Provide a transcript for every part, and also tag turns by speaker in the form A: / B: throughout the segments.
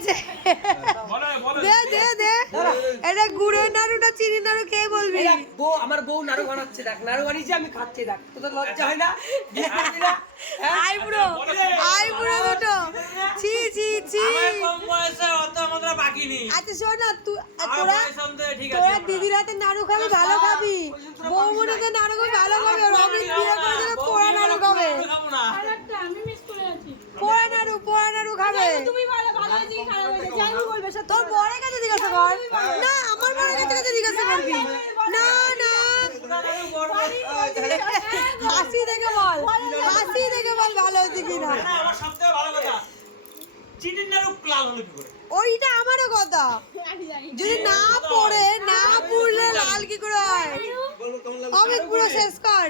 A: দিয়েছে দে দে দে। এটা গুড়ের নাড়ু না চিনি নাড়ু কে বলবি?
B: বউ আমার বউ নাড়ু বানাচ্ছে দেখ নাড়ু বানিয়েছে আমি খাচ্ছি দেখ। তোদের লজ্জা হয় না? হ্যাঁ?
A: আইব্রো আইব্রো দুটো। ছি ছি ছি।
C: কম বয়সে অত আমাদের বাকি নেই।
A: আচ্ছা শোন না তুই তোরা তোরা দিদির হাতে নাড়ু খাবি ভালো খাবি। বৌমনি তো নাড়ু খাবি ভালো খাবি আর অমিত বিয়ে করে দিলে পোড়া নাড়ু খাবে
C: খাব। না
D: আরেকটা আমি মিস করে আছি
A: পোড়া নাড়ু পোড়া নাড়ু খাবে।
D: তুমি ভালো ভালো হয়েছে কি খারাপ হয়েছে যাই হোক বলবে সত্যি
A: তোর বরের কাছে জিজ্ঞাসা কর। না আমার বরের কাছে কাছে জিজ্ঞাসা করবি। না না হাসি দেখে বল। হাসি দেখে বল ভালো হয়েছে কিনা?
C: না, আমার সবথেকে ভালো কথা চিনির নাড়ু লাল হলো কি করে?
A: ওইটা আমারও কথা। যদি না পড়ে না পুড়লে লাল কি করে হয়? অমিত পুরো শেষ কর।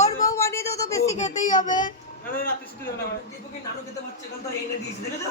A: ওর বউ বানিয়ে তো তো বেশি খেতেই হবে।
C: রাত্রি শুধু যাবে না।
B: দীপু কি নাড়ু খেতে পারছে কারণ তো এনে দিয়েছে দেখে তো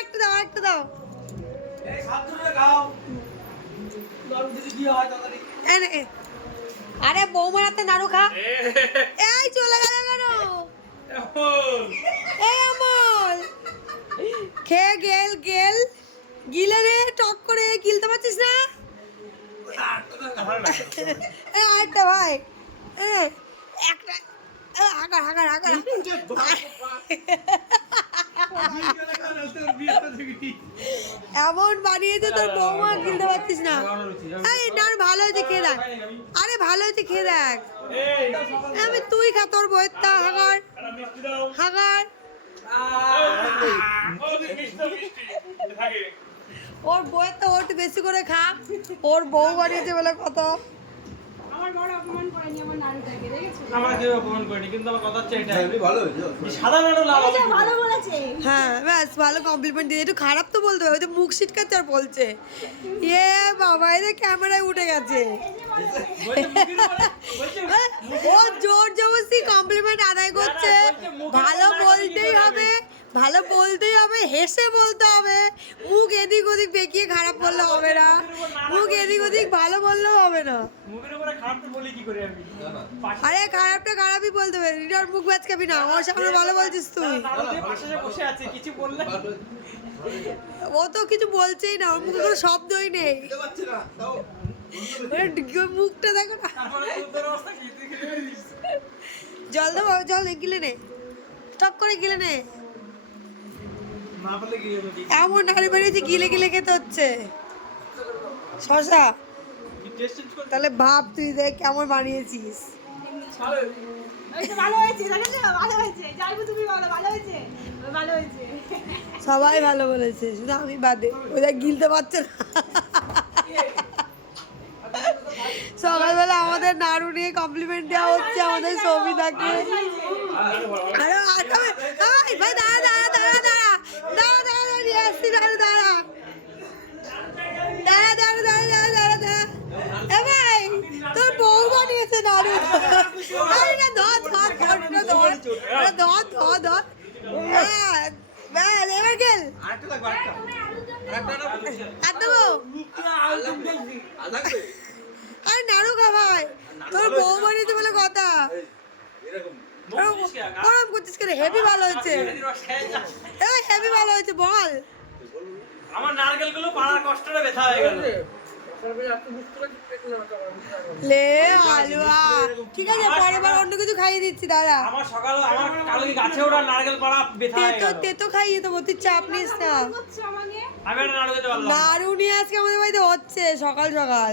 A: একটা দাও একটা দাও। আরে বৌমার হাতে নাড়ু খা। এই চলে গেল কেন এই আমল। খেয়ে গেল গেল। গিলে রে টক করে গিলতে পারছিস না? আরেকটা ভাই। একটা হাগার হাগার হাগার এমন বানিয়েছে তোর বৌমা গিলতে পারছিস না। এই নাড়ু ভালো হয়েছে খেয়ে দেখ। আরে ভালো হয়েছে খেয়ে দেখ। আমি তুই খা তোর বইয়ের তা হাগার। হাগার। ওর বইয়ের তো ওর বেশি করে খা। ওর বউ বানিয়েছে বলে কত।
D: আমার বড় অপমান করেনি আমার নাড়ুটাকে দেখেছ?
C: আমার কেউ অপমান করেনি কিন্তু আমার কথা হচ্ছে এটা। সাদা নাড়ু লাল হবে কি করে?
D: ভালো বলেছে।
A: হ্যাঁ ব্যাস ভালো কমপ্লিমেন্ট দিয়ে একটু খারাপ তো বলতে হবে ওই তো মুখ সিটকাচ্ছে আর বলছে। ইয়ে বাবা এই ক্যামেরায় উঠে গেছে। ও জোর জবরদস্তি কমপ্লিমেন্ট আদায় করছে। ভালো
C: উপরে
A: বলতেই
C: কি
A: হবে ভালো বলতেই হবে হেসে বলতে হবে। মুখ এদিক ওদিক বেঁকিয়ে খারাপ বললে হবে না। মুখ এদিক ওদিক ভালো বললেও হবে না। আরে খারাপটা খারাপই বলতে হবে। রিটার মুখ ব্যাচ খাবি না। আমার সামনে ভালো বলছিস তুই। ও তো কিছু বলছেই না। ওর মুখে কোনো শব্দই নেই। মুখটা দেখো না। জল দেবো জল গিলে নে। টক করে গিলে নে। এমন হাড়ি বাড়িয়েছে গিলে গিলে খেতে হচ্ছে। শশা তাহলে ভাব তুই দেখ কেমন বানিয়েছিস। সবাই ভালো বলেছে শুধু আমি বাদে ওরা গিলতে পারছে না। সকালবেলা আমাদের নাড়ু নিয়ে কমপ্লিমেন্ট দেওয়া হচ্ছে আমাদের সৌমিতাকে। আরে ভাই দাঁড়া। বউ বানিয়েছে নাড়ু আরে না, ধর ধর ধর ধর ধর ধর ধর হ্যাঁ ভাই। তোর বউ বানিয়েছে বলে কথা। হেভি ভালো হয়েছে। হেভি ভালো হয়েছে, বল।
C: আমার নারকেলগুলো পাড়ার কষ্টটা ব্যথা হয়ে গেল।
A: লে হালুয়া ঠিক আছে পরের বার অন্য কিছু খাইয়ে দিচ্ছি দাদা
C: আমার সকাল আমার কালকে গাছে ওঠা নারকেল পাড়া ব্যথা
A: তেতো তেতো খাইয়ে দেবো তুই চাপ নিস না।
C: আমি।
A: নাড়ু নিয়ে আজকে আমাদের বাড়িতে হচ্ছে সকাল সকাল।